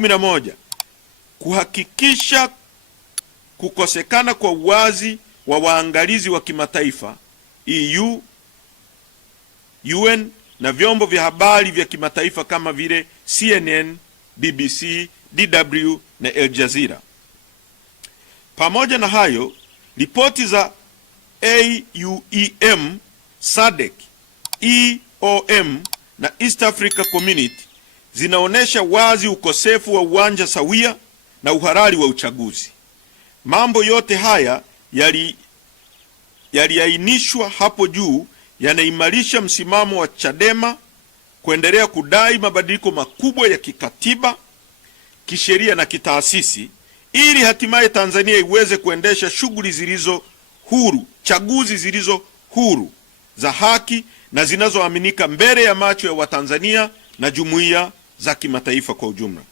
11, kuhakikisha kukosekana kwa uwazi wa waangalizi wa kimataifa EU, UN na vyombo vya habari vya kimataifa kama vile CNN, BBC, DW na Al Jazeera. Pamoja na hayo, ripoti za AUEM, SADC, EOM na East Africa Community zinaonesha wazi ukosefu wa uwanja sawia na uhalali wa uchaguzi. Mambo yote haya yaliainishwa hapo juu yanaimarisha msimamo wa Chadema kuendelea kudai mabadiliko makubwa ya kikatiba, kisheria na kitaasisi ili hatimaye Tanzania iweze kuendesha shughuli zilizo huru, chaguzi zilizo huru, za haki na zinazoaminika mbele ya macho ya Watanzania na jumuiya za kimataifa kwa ujumla.